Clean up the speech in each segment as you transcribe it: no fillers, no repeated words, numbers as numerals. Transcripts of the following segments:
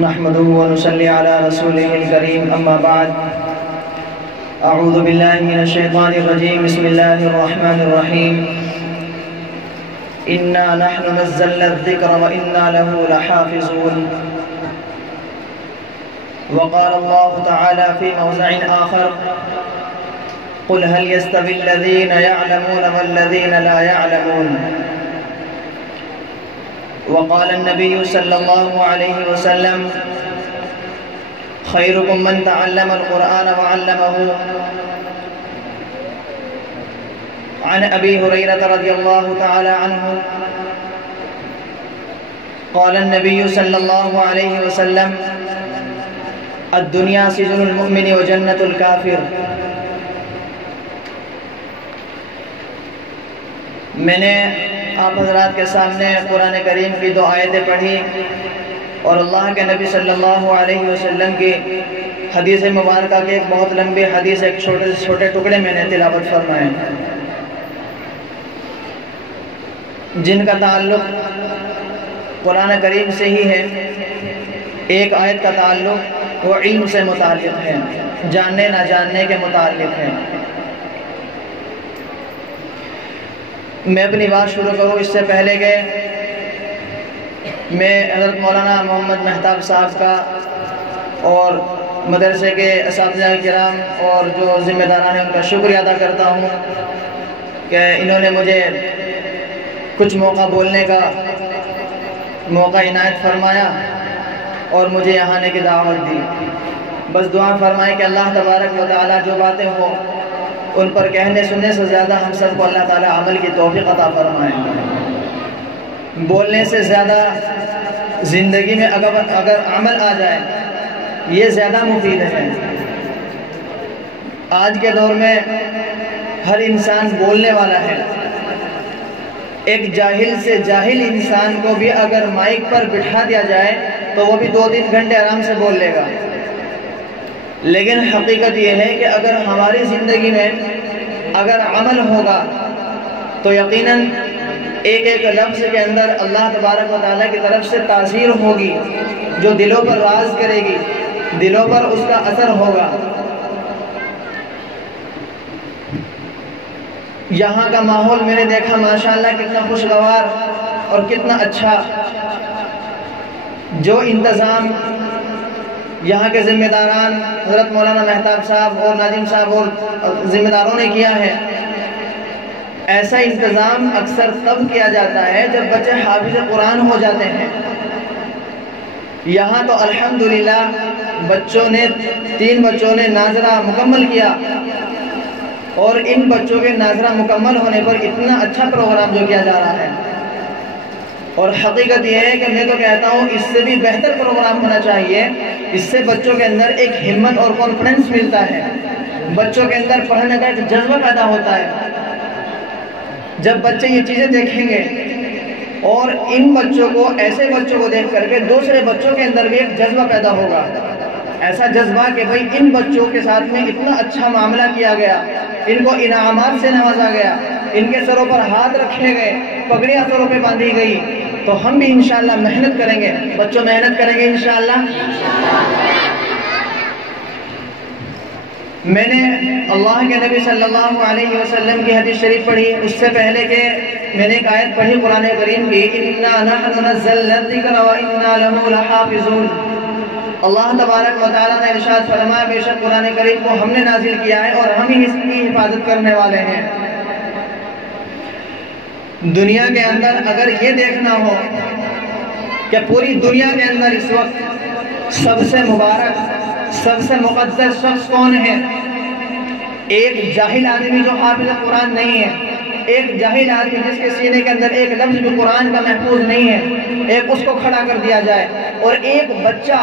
نحمده ونصلي على رسوله الكريم أما بعد أعوذ بالله من الشيطان الرجيم بسم الله الرحمن الرحيم إنا نحن نزلنا الذكر وإنا له لحافظون. وقال الله تعالى في موضع آخر قل هل يستوي الذين يعلمون والذين لا يعلمون. وقال النبي صلى الله عليه وسلم خيركم من تعلم القرآن وعلمه. عن أبي هريرة رضي الله تعالى عنه قال النبي صلى الله عليه وسلم الدنيا سجن المؤمن وجنة الكافر. میں نے آپ حضرات کے سامنے قرآن کریم کی دو آیتیں پڑھی اور اللہ کے نبی صلی اللہ علیہ وسلم کی حدیث مبارکہ کے ایک بہت لمبی حدیث ایک چھوٹے سے چھوٹے ٹکڑے میں نے تلاوت فرمائے جن کا تعلق قرآن کریم سے ہی ہے. ایک آیت کا تعلق وہ علم سے متعلق ہے، جاننے نہ جاننے کے متعلق ہے. میں اپنی بات شروع کروں اس سے پہلے کہ میں حضرت مولانا محمد مہتاب صاحب کا اور مدرسے کے اساتذہ کرام اور جو ذمہ داران ہیں ان کا شکریہ ادا کرتا ہوں کہ انہوں نے مجھے کچھ موقع بولنے کا موقع عنایت فرمایا اور مجھے یہاں آنے کی دعوت دی. بس دعا فرمائیں کہ اللہ تبارک و تعالی جو باتیں ہوں ان پر کہنے سننے سے زیادہ ہم سب کو اللہ تعالی عمل کی توفیق عطا فرمائیں. بولنے سے زیادہ زندگی میں اگر عمل آ جائے یہ زیادہ مفید ہے. آج کے دور میں ہر انسان بولنے والا ہے. ایک جاہل سے جاہل انسان کو بھی اگر مائک پر بٹھا دیا جائے تو وہ بھی 2-3 گھنٹے آرام سے بول لے گا. لیکن حقیقت یہ ہے کہ اگر ہماری زندگی میں اگر عمل ہوگا تو یقیناً ایک ایک لفظ کے اندر اللہ تبارک و تعالیٰ کی طرف سے تاثیر ہوگی جو دلوں پر راز کرے گی، دلوں پر اس کا اثر ہوگا. یہاں کا ماحول میں نے دیکھا ماشاءاللہ کتنا خوشگوار اور کتنا اچھا. جو انتظام یہاں کے ذمہ داران حضرت مولانا مہتاب صاحب اور ناظم صاحب اور ذمہ داروں نے کیا ہے، ایسا انتظام اکثر تب کیا جاتا ہے جب بچے حافظ قرآن ہو جاتے ہیں. یہاں تو الحمدللہ 3 بچوں نے ناظرہ مکمل کیا اور ان بچوں کے ناظرہ مکمل ہونے پر اتنا اچھا پروگرام جو کیا جا رہا ہے. اور حقیقت یہ ہے کہ میں تو کہتا ہوں اس سے بھی بہتر پروگرام ہونا چاہیے. اس سے بچوں کے اندر ایک ہمت اور کانفیڈنس ملتا ہے، بچوں کے اندر پڑھنے کا ایک جذبہ پیدا ہوتا ہے. جب بچے یہ چیزیں دیکھیں گے اور ان بچوں کو ایسے بچوں کو دیکھ کر کے دوسرے بچوں کے اندر بھی ایک جذبہ پیدا ہوگا، ایسا جذبہ کہ بھئی ان بچوں کے ساتھ میں اتنا اچھا معاملہ کیا گیا، ان کو انعامات سے نوازا گیا، ان کے سروں پر ہاتھ رکھے گئے، پگڑیاں سروں پہ باندھی گئی، تو ہم بھی انشاءاللہ محنت کریں گے. بچوں محنت کریں گے انشاءاللہ. میں نے اللہ کے نبی صلی اللہ علیہ وسلم کی حدیث شریف پڑھی اس سے پہلے کہ میں نے ایک آیت پڑھی قرآن کریم کی اِنَّا نَحْنُ نَزَّلْنَا الذِّكْرَ وَإِنَّا لَهُ لَحَافِظُونَ. اللہ تبارک و تعالیٰ نے ارشاد فرمایا بے شک قرآن کریم کو ہم نے نازل کیا ہے اور ہم ہی اس کی حفاظت کرنے والے ہیں. دنیا کے اندر اگر یہ دیکھنا ہو کہ پوری دنیا کے اندر اس وقت سب سے مبارک سب سے مقدس شخص کون ہے؟ ایک جاہل آدمی جو حافظ قرآن نہیں ہے، ایک جاہل آدمی جس کے سینے کے اندر ایک لفظ بھی قرآن کا محفوظ نہیں ہے، ایک اس کو کھڑا کر دیا جائے. اور ایک بچہ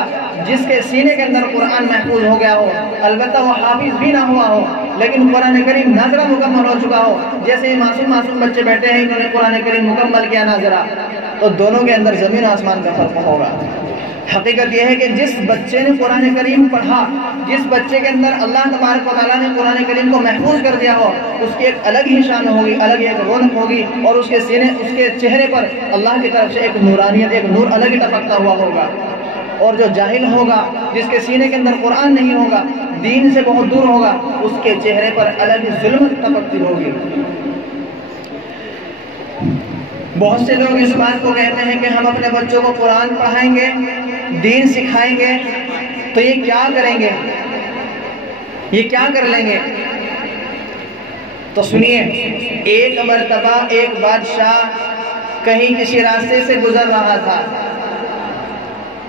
جس کے سینے کے اندر قرآن محفوظ ہو گیا ہو، البتہ وہ حافظ بھی نہ ہوا ہو لیکن قرآن کریم ناظرہ مکمل ہو چکا ہو. جیسے معصوم بچے بیٹھے ہیں انہوں نے قرآن کریم مکمل کیا ناظرہ، تو دونوں کے اندر زمین آسمان کا فرق ہوگا. حقیقت یہ ہے کہ جس بچے نے قرآن کریم پڑھا، جس بچے کے اندر اللہ تبارک و تعالیٰ نے قرآن کریم کو محفوظ کر دیا ہو، اس کی ایک الگ ہی شان ہوگی، الگ ایک رونق ہوگی، اور اس کے سینے، اس کے چہرے پر اللہ کی طرف سے ایک نورانیت، ایک نور الگ ہی ٹپکتا ہوا ہوگا. اور جو جاہل ہوگا، جس کے سینے کے اندر قرآن نہیں ہوگا، دین سے بہت دور ہوگا، اس کے چہرے پر الگ ظلمت ٹپکتی ہوگی۔ بہت سے لوگ اس بات کو کہتے ہیں کہ ہم اپنے بچوں کو قرآن پڑھائیں گے، دین سکھائیں گے، تو یہ کیا کریں گے، یہ کیا کر لیں گے؟ تو سنیے، ایک مرتبہ ایک بادشاہ کہیں کسی راستے سے گزر رہا تھا،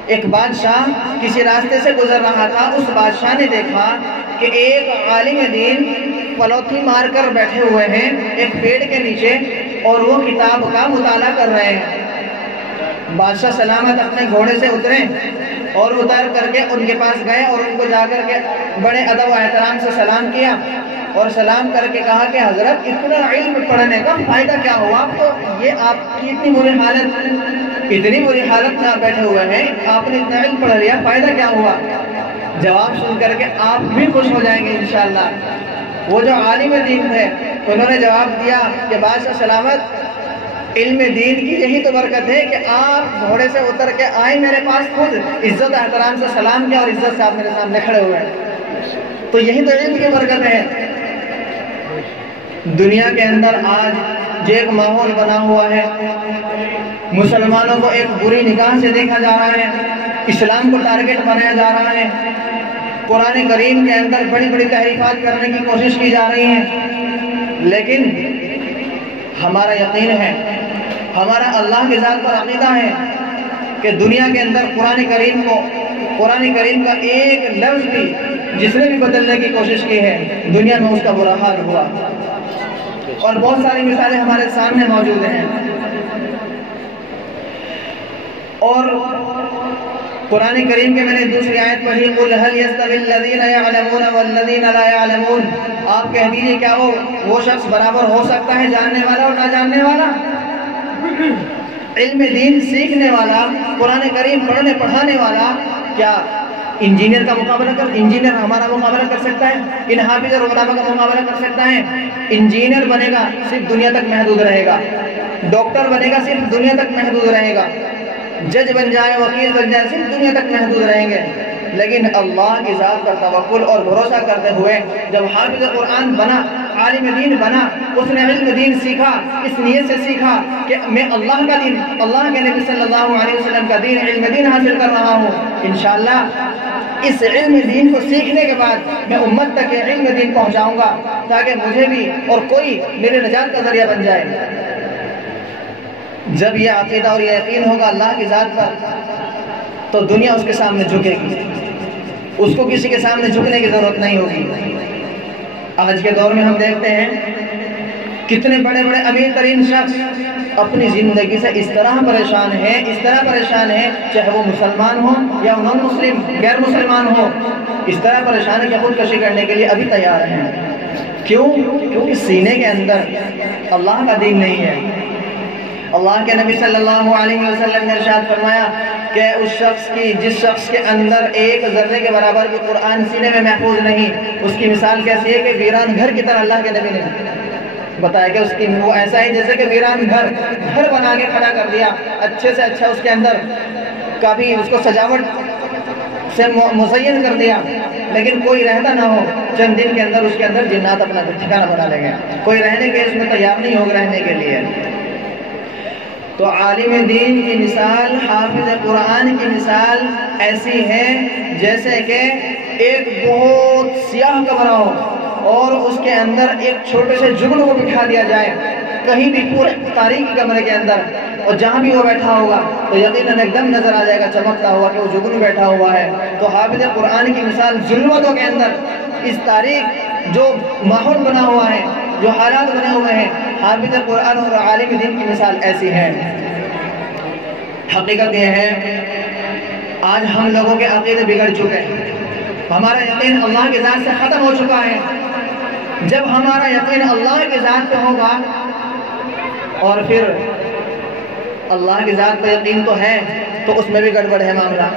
ایک بادشاہ کسی راستے سے گزر رہا تھا۔ اس بادشاہ نے دیکھا کہ ایک عالم دین پلوتھی مار کر بیٹھے ہوئے ہیں ایک پیڑ کے نیچے، اور وہ کتاب کا مطالعہ کر رہے ہیں۔ بادشاہ سلامت اپنے گھوڑے سے اترے اور اتر کر کے ان کے پاس گئے اور ان کو جا کر کے بڑے ادب و احترام سے سلام کیا، اور سلام کر کے کہا کہ حضرت اتنا علم پڑھنے کا فائدہ کیا ہوا؟ تو یہ آپ کی اتنی بری حالت میں آپ بیٹھے ہوئے ہیں، آپ نے اتنا علم پڑھ لیا، فائدہ کیا ہوا؟ جواب سن کر کے آپ بھی خوش ہو جائیں گے انشاءاللہ۔ وہ جو عالم دین تھے انہوں نے جواب دیا کہ بادشاہ سلامت، علم دین کی یہی تو برکت ہے کہ آپ گھوڑے سے اتر کے آئے میرے پاس، خود عزت احترام سے سلام کیا اور عزت سے آپ میرے سامنے کھڑے ہوئے ہیں، تو یہی تو علم کی برکت ہے۔ دنیا کے اندر آج جو ایک ماحول بنا ہوا ہے، مسلمانوں کو ایک بری نگاہ سے دیکھا جا رہا ہے، اسلام کو ٹارگٹ بنایا جا رہا ہے، قرآن کریم کے اندر بڑی بڑی تحریفات کرنے کی کوشش کی جا رہی ہے، لیکن ہمارا یقین ہے، ہمارا اللہ کے ذات پر عقیدہ ہے کہ دنیا کے اندر قرآن کریم کا ایک لفظ بھی جس نے بھی بدلنے کی کوشش کی ہے، دنیا میں اس کا برا حال ہوا، اور بہت ساری مثالیں ہمارے سامنے موجود ہیں۔ اور قرآن کریم کے میں نے دوسری آیت پڑھی، قُلْ هَلْ يَسْتَوِي الَّذِينَ يَعْلَمُونَ وَالَّذِينَ لَا يَعْلَمُونَ، آپ کہہ دیجئے کیا وہ شخص برابر ہو سکتا ہے جاننے والا اور نہ جاننے والا؟ علم دین سیکھنے والا، قرآن کریم پڑھنے پڑھانے والا کیا انجینئر کا انجینئر ہمارا مقابلہ کر سکتا ہے؟ ان حافظ اور علماء کا مقابلہ کر سکتا ہے؟ انجینئر بنے گا صرف دنیا تک محدود رہے گا، ڈاکٹر بنے گا صرف دنیا تک محدود رہے گا، جج بن جائے، وکیل بن جائے، صرف دنیا تک محدود رہیں گے۔ لیکن اللہ کی ذات پر توکل اور بھروسہ کرتے ہوئے جب حافظ قرآن بنا، عالم دین بنا، اس نے علم دین سیکھا، اس نیت سے سیکھا کہ میں اللہ کا دین، اللہ کے نبی صلی اللہ علیہ وسلم کا دین، علم دین حاصل کر رہا ہوں، انشاءاللہ اس علم دین کو سیکھنے کے بعد میں امت تک یہ علم دین پہنچاؤں گا تاکہ مجھے بھی اور کوئی میرے نجات کا ذریعہ بن جائے۔ جب یہ عقیدہ اور یہ یقین ہوگا اللہ کی ذات پر، تو دنیا اس کے سامنے جھکے گی، اس کو کسی کے سامنے جھکنے کی ضرورت نہیں ہوگی۔ آج کے دور میں ہم دیکھتے ہیں کتنے بڑے بڑے امیر ترین شخص اپنی زندگی سے اس طرح پریشان ہیں، چاہے وہ مسلمان ہو یا نان مسلم غیر مسلمان ہو، اس طرح پریشان ہے کہ خودکشی کرنے کے لیے ابھی تیار ہیں۔ کیوں؟ کیونکہ سینے کے اندر اللہ کا دین نہیں ہے۔ اللہ کے نبی صلی اللہ علیہ وسلم نے ارشاد فرمایا کہ جس شخص کے اندر ایک ذرے کے برابر بھی قرآن سینے میں محفوظ نہیں، اس کی مثال کیسی ہے کہ ویران گھر کی طرح اللہ کے نبی نے بتایا کہ وہ ایسا ہے جیسے کہ ویران گھر بنا کے کھڑا کر دیا، اچھے سے اچھا اس کے اندر کافی اس کو سجاوٹ سے مزین کر دیا، لیکن کوئی رہتا نہ ہو، چند دن کے اندر اس کے اندر جنات اپنا ٹھکانہ بنا لے گئے، کوئی رہنے کے اس میں تیار نہیں ہوگا رہنے کے لیے۔ تو عالم دین کی مثال، حافظ قرآن کی مثال ایسی ہے جیسے کہ ایک بہت سیاہ کمرہ ہو اور اس کے اندر ایک چھوٹے سے جگنو کو بٹھا دیا جائے کہیں بھی پورے تاریکی کمرے کے اندر، اور جہاں بھی وہ بیٹھا ہوگا تو یقیناً ایک دم نظر آ جائے گا چمکتا ہوا کہ وہ جگنو بیٹھا ہوا ہے۔ تو حافظ قرآن کی مثال ظلمتوں کے اندر، اس تاریک جو ماحول بنا ہوا ہے، جو حالات بنے ہوئے ہیں، حافظ قرآن اور عالم دین کی مثال ایسی ہے۔ حقیقت یہ ہے آج ہم لوگوں کے عقیدے بگڑ چکے ہیں، ہمارا یقین اللہ کی ذات سے ختم ہو چکا ہے۔ جب ہمارا یقین اللہ کی ذات پہ ہوگا، اور پھر اللہ کی ذات پہ یقین تو ہے تو اس میں بھی گڑبڑ ہے معاملہ۔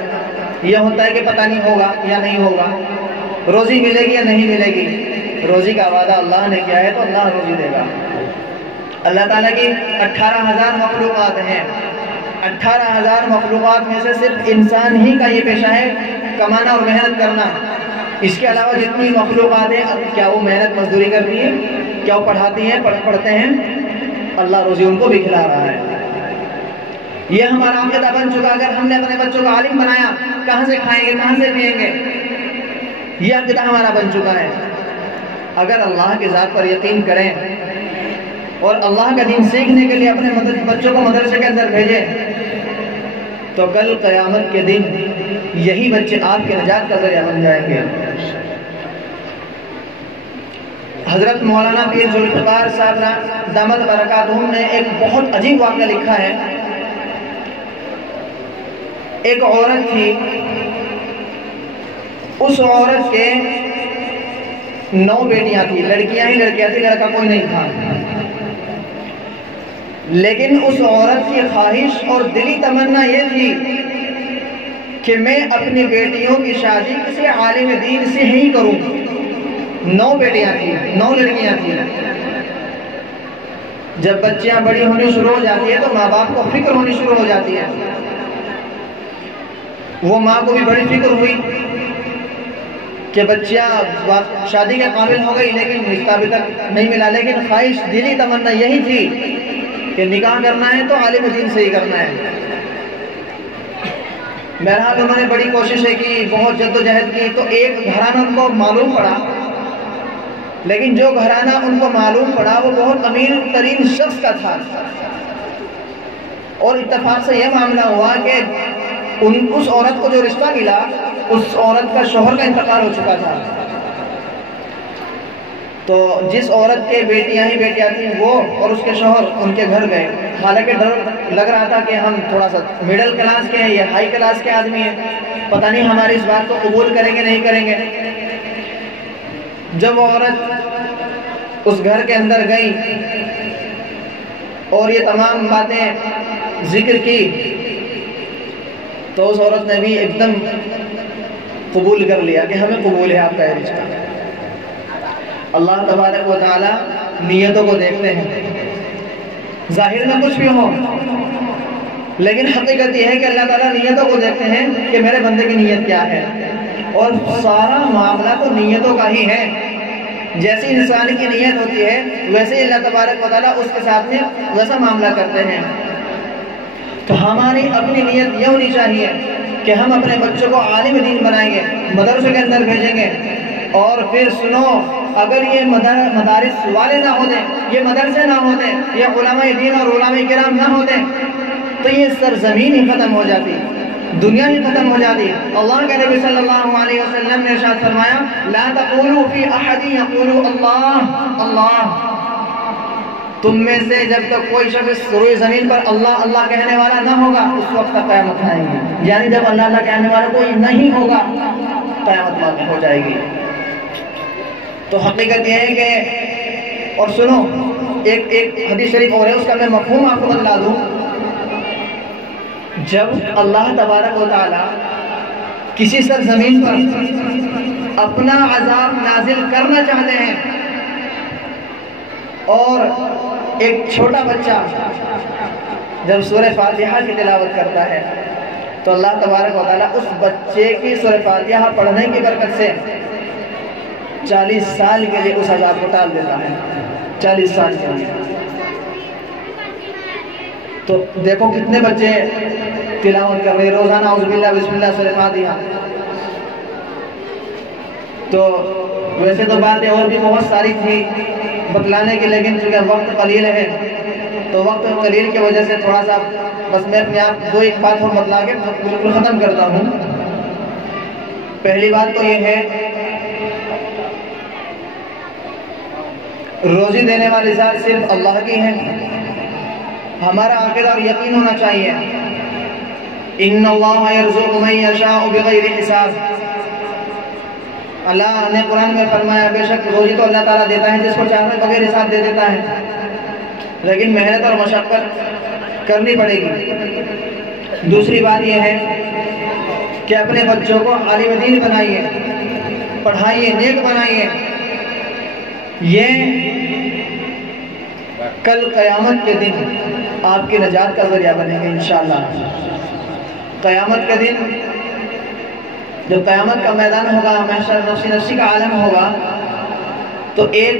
یہ ہوتا ہے کہ پتہ نہیں ہوگا یا نہیں ہوگا، روزی ملے گی یا نہیں ملے گی، روزی کا وعدہ اللہ نے کیا ہے تو اللہ روزی دے گا۔ اللہ تعالیٰ کی 18,000 مخلوقات ہیں، 18,000 مخلوقات میں سے صرف انسان ہی کا یہ پیشہ ہے کمانا اور محنت کرنا. اس کے علاوہ جتنی مخلوقات ہیں کیا وہ محنت مزدوری کرتی ہیں؟ کیا وہ پڑھاتی ہیں پڑھتے ہیں؟ اللہ روزی ان کو بھی کھلا رہا ہے. یہ ہمارا عقیدہ بن چکا. اگر ہم نے اپنے بچوں کو عالم بنایا کہاں سے کھائیں گے کہاں سے پیئیں گے؟ یہ عقیدہ ہمارا بن چکا ہے. اگر اللہ کی ذات پر یقین کریں اور اللہ کا دین سیکھنے کے لیے اپنے بچوں کو مدرسے کے اندر بھیجیں تو کل قیامت کے دن یہی بچے آپ کے نجات کا ذریعہ بن جائیں گے. حضرت مولانا پیر ذوالفقار صاحب دامت برکاتہم نے ایک بہت عجیب واقعہ لکھا ہے. ایک عورت تھی, اس عورت کے 9 بیٹیاں تھیں, لڑکیاں ہی لڑکیاں تھیں, لڑکا کوئی نہیں تھا. لیکن اس عورت کی خواہش اور دلی تمنا یہ تھی کہ میں اپنی بیٹیوں کی شادی کسی عالم دین سے ہی کروں. 9 بیٹیاں تھیں, 9 لڑکیاں تھیں. جب بچیاں بڑی ہونی شروع ہو جاتی ہے تو ماں باپ کو فکر ہونی شروع ہو جاتی ہے. وہ ماں کو بھی بڑی فکر ہوئی کہ بچیاں شادی کے قابل ہو گئی لیکن رشتہ ابھی تک نہیں ملا. لیکن خواہش دلی تمنا یہی تھی کہ نکاح کرنا ہے تو عالم دین سے ہی کرنا ہے. بہرحال انہوں نے بڑی کوششیں کی, بہت جد و جہد کی. تو ایک گھرانہ ان کو معلوم پڑا, لیکن جو گھرانہ ان کو معلوم پڑا وہ بہت امیر ترین شخص کا تھا. اور اتفاق سے یہ معاملہ ہوا کہ اس عورت کو جو رشتہ ملا اس عورت کا شوہر کا انتقال ہو چکا تھا. تو جس عورت کے بیٹیاں ہی بیٹیاں تھیں وہ اور اس کے شوہر ان کے گھر گئے. حالانکہ ڈر لگ رہا تھا کہ ہم تھوڑا سا مڈل کلاس کے ہیں یا ہائی کلاس کے آدمی ہیں, پتہ نہیں ہماری اس بات کو قبول کریں گے نہیں کریں گے. جب وہ عورت اس گھر کے اندر گئی اور یہ تمام باتیں ذکر کی تو اس عورت نے بھی ایک دم قبول کر لیا کہ ہمیں قبول ہے آپ کا یہ رشتہ. اللہ تبارک و تعالی نیتوں کو دیکھتے ہیں. ظاہر میں کچھ بھی ہو لیکن حقیقت یہ ہے کہ اللہ تعالیٰ نیتوں کو دیکھتے ہیں کہ میرے بندے کی نیت کیا ہے. اور سارا معاملہ تو نیتوں کا ہی ہے. جیسی انسان کی نیت ہوتی ہے ویسے ہی اللہ تبارک و تعالیٰ اس کے ساتھ میں ویسا معاملہ کرتے ہیں. تو ہماری اپنی نیت یہ ہونی چاہیے کہ ہم اپنے بچوں کو عالم دین بنائیں گے, مدرسے کے اندر بھیجیں گے. اور پھر سنو, اگر یہ مدارس والے نہ ہوتے, یہ مدرسے نہ ہوتے, یہ علماء دین اور علماء کرام نہ ہوتے تو یہ سرزمین ہی ختم ہو جاتی, دنیا ہی ختم ہو جاتی. اللہ کے نبی صلی اللہ علیہ وسلم نے ارشاد فرمایا لا تقولوا فی احد یقول اللہ اللہ. تم میں سے جب تک کوئی شخص روئے زمین پر اللہ اللہ کہنے والا نہ ہوگا اس وقت تک قیامت نہیں ہے. یعنی جب اللہ اللہ کہنے والا کوئی نہیں ہوگا قیامت واقع ہو جائے گی. تو حقیقت یہ ہے کہ اور سنو ایک حدیث شریف اور ہے, اس کا میں مفہوم آپ کو بتلا دوں. جب اللہ تبارک و تعالی کسی سرزمین پر اپنا عذاب نازل کرنا چاہتے ہیں اور ایک چھوٹا بچہ جب سورہ فاتحہ کی تلاوت کرتا ہے تو اللہ تبارک و تعالیٰ اس بچے کی سورہ فاتحہ پڑھنے کی برکت سے 40 سال کے لیے اس عذاب کو ٹال دیتا ہے. 40 سال کے لیے. تو دیکھو کتنے بچے تلاوت کر رہے روزانہ اعوذ باللہ بسم اللہ سورہ فاتحہ. تو ویسے تو باتیں اور بھی بہت ساری تھی بتلانے کی, لیکن چونکہ وقت قلیل ہے تو وقت قلیل کی وجہ سے تھوڑا سا بس میں اپنے آپ 2-1 بات اور بتلا کے بالکل ختم کرتا ہوں. پہلی بات تو یہ ہے روزی دینے والی ذات صرف اللہ کی ہے. ہمارا عقیدہ اور یقین ہونا چاہیے ان اللہ یرزق من یشاء بغیر حساب. اللہ نے قرآن میں فرمایا بے شک روزی تو اللہ تعالیٰ دیتا ہے جس کو چاہتا ہے بغیر حساب دے دیتا ہے, لیکن محنت اور مشقت کرنی پڑے گی. دوسری بات یہ ہے کہ اپنے بچوں کو عالم دین بنائیے, پڑھائیے, نیک بنائیے. یہ کل قیامت کے دن آپ کی نجات کا ذریعہ بنیں گے انشاءاللہ۔ قیامت کے دن جب قیامت کا میدان ہوگا، محشر نفسی نفسی کا عالم ہوگا، تو ایک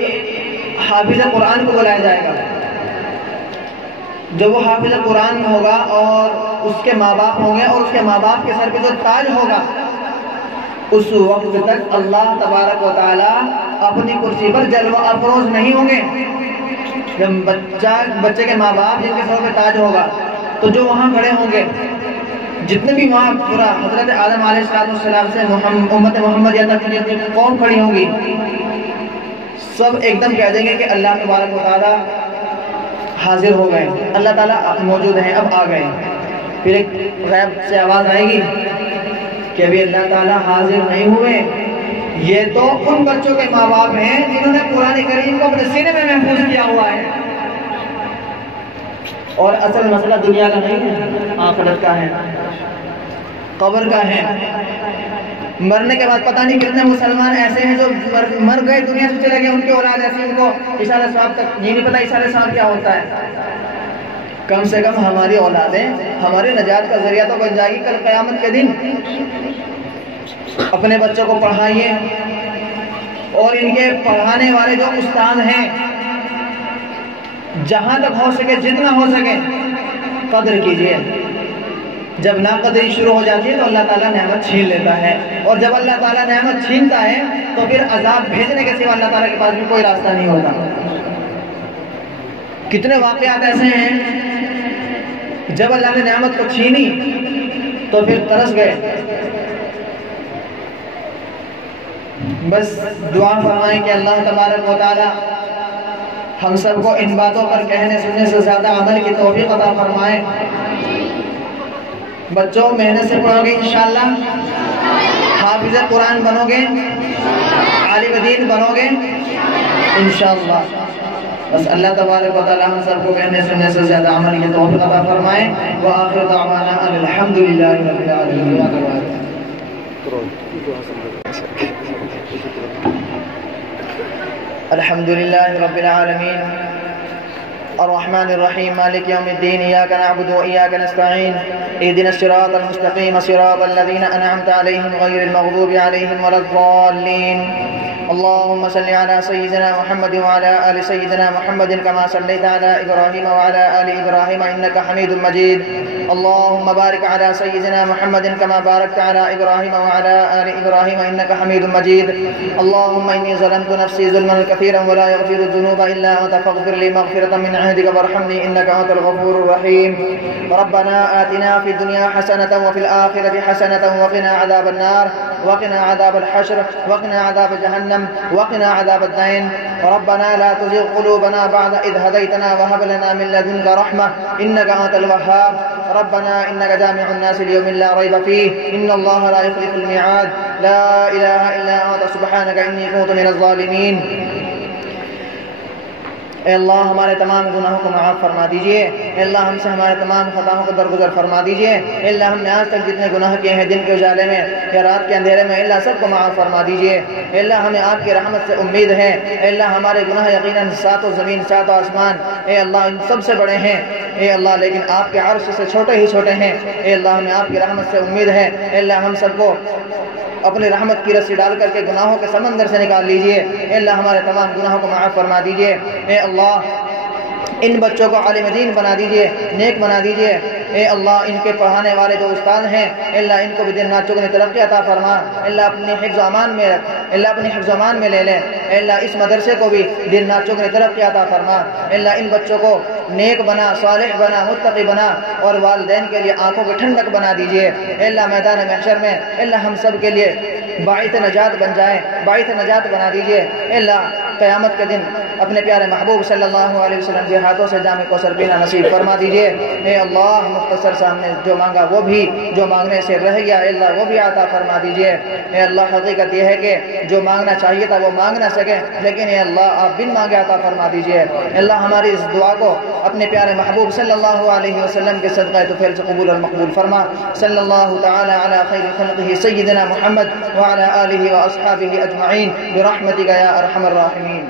حافظ قرآن کو بلایا جائے گا۔ جب وہ حافظ قرآن ہوگا اور اس کے ماں باپ ہوں گے اور اس کے ماں باپ کے سر پہ جو تاج ہوگا، اس وقت تک اللہ تبارک و تعالی اپنی کرسی پر جلوہ افروز نہیں ہوں گے۔ جب بچے کے ماں باپ جن کے سر پہ تاج ہوگا تو جو وہاں کھڑے ہوں گے، جتنے بھی وہاں پورا حضرت آدم علیہ السلام سے امت محمد یا تک جتنی قوم کھڑی ہوں گی، سب ایک دم کہہ دیں گے کہ اللہ تبارک و تعالی حاضر ہو گئے، اللہ تعالیٰ موجود ہیں، اب آ گئے۔ پھر ایک غیب سے آواز آئے گی کہ ابھی اللہ تعالیٰ حاضر نہیں ہوئے، یہ تو ان بچوں کے ماں باپ ہیں جنہوں نے قرآن کریم کو اپنے سینے میں محفوظ کیا ہوا ہے۔ اور اصل مسئلہ دنیا کا نہیں ہے، آخرت کا ہے، قبر کا ہے۔ مرنے کے بعد پتہ نہیں کتنے مسلمان ایسے ہیں جو مر گئے، دنیا سے چلے گئے، ان کے اولاد ایسی ان کو اشارہ ثواب تک یہ نہیں پتہ اشارہ ثواب کیا ہوتا ہے۔ کم سے کم ہماری اولادیں ہمارے نجات کا ذریعہ تو بن جائے گی کل قیامت کے دن۔ اپنے بچوں کو پڑھائیے اور ان کے پڑھانے والے جو استاد ہیں، جہاں تک ہو سکے جتنا ہو سکے قدر کیجیے۔ جب ناقدری شروع ہو جاتی ہے تو اللہ تعالیٰ نعمت چھین لیتا ہے، اور جب اللہ تعالیٰ نعمت چھینتا ہے تو پھر عذاب بھیجنے کے سوا اللہ تعالیٰ کے پاس بھی کوئی راستہ نہیں ہوتا۔ کتنے واقعات ایسے ہیں جب اللہ نے نعمت کو چھینی تو پھر ترس گئے۔ بس دعا فرمائیں کہ اللہ تبارک و تعالی ہم سب کو ان باتوں پر کہنے سننے سے زیادہ عمل کی توفیق عطا فرمائے۔ بچوں محنت سے پڑھو گے انشاءاللہ، حافظ قرآن بنو گے، عالم دین بنو گے انشاءاللہ۔ بس اللہ تبارک و تعالی ہم سب کو کہنے سننے سے زیادہ عمل کی توفیق عطا فرمائے۔ وآخر دعوانا ان الحمدللہ رب العالمین۔ الحمد لله رب العالمين الرحمن الرحيم مالك يوم الدين إياك نعبد وإياك نستعين اهدنا الصراط المستقيم صراط الذين أنعمت عليهم غير المغضوب عليهم ولا الضالين اللهم صل على سيدنا محمد وعلى آل سيدنا محمد كما صليت على إبراهيم وعلى آل إبراهيم إنك حميد مجيد اللهم بارك على سيدنا محمد كما باركت على إبراهيم وعلى آل إبراهيم إنك حميد مجيد اللهم إني ظلمت نفسي ظلما كثيرا ولا يغفر الذنوب إلا أنت فاغفر لي مغفرة من عندك وارحمني إنك أنت الغفور الرحيم ربنا آتنا في الدنيا حسنة وفي الآخرة حسنة وقنا عذاب النار وقنا عذاب الحشر وقنا عذاب جهنم وقنا عذاب الدين ربنا لا تزغ قلوبنا بعد إذ هديتنا وهب لنا من لدنك رحمة إنك أنت الوهاب ربنا إنك جامع الناس ليوم لا ريب فيه إن الله لا يخلف الميعاد لا إله إلا أنت سبحانك إني كنت من الظالمين اے اللہ ہمارے تمام گناہوں کو معاف فرما دیجئے، اے اللہ ہم سے ہمارے تمام خطاؤں کو درگزر فرما دیجئے، اے اللہ ہم نے آج تک جتنے گناہ کیے ہیں دن کے اجالے میں یا رات کے اندھیرے میں، اے اللہ سب کو معاف فرما دیجئے، اے اللہ ہمیں آپ کی رحمت سے امید ہے، اے اللہ ہمارے گناہ یقیناً سات و زمین سات و آسمان اے اللہ ان سب سے بڑے ہیں اے اللہ، لیکن آپ کے عرش سے چھوٹے ہی چھوٹے ہیں، اے اللہ ہمیں آپ کی رحمت سے امید ہے، اے اللہ ہم سب کو اپنی رحمت کی رسی ڈال کر کے گناہوں کے سمندر سے نکال لیجئے، اے اللہ ہمارے تمام گناہوں کو معاف فرما دیجئے، اے اللہ ان بچوں کو عالم دین بنا دیجئے، نیک بنا دیجئے، اے اللہ ان کے پڑھانے والے جو استاد ہیں اے اللہ ان کو بھی دن رات چگنی ترقی عطا فرما، اے اللہ اپنی حفظ و امان میں رکھ، اے اللہ اپنی حفظ و امان میں لے لیں، اے اللہ اس مدرسے کو بھی دن رات چگنی ترقی عطا فرما، اے اللہ ان بچوں کو نیک بنا، صالح بنا، متقی بنا اور والدین کے لیے آنکھوں کی ٹھنڈک بنا دیجئے، اے اللہ میدان محشر میں اے اللہ ہم سب کے لیے باعث نجات بن جائے، باعث نجات بنا دیجئے، اے اللہ قیامت کے دن اپنے پیارے محبوب صلی اللہ علیہ وسلم کے ہاتھوں سے جام کوثر پینا نصیب فرما دیجئے، اے اللہ مختصر سے ہم نے جو مانگا وہ بھی جو مانگنے سے رہ گیا اے اللہ وہ بھی عطا فرما دیجئے، اے اللہ حقیقت یہ ہے کہ جو مانگنا چاہیے تھا وہ مانگ نہ سکے، لیکن اے اللہ آپ بن مانگے عطا فرما دیجئے، اے اللہ ہماری اس دعا کو اپنے پیارے محبوب صلی اللہ علیہ وسلم کے صدقہ طفیل سے قبول اور مقبول فرما، صلی اللہ تعالی علی خیر خلقہ سیدنا محمد وعلی آلہ واصحابہ اجمعین برحمتک یا ارحم الراحمین۔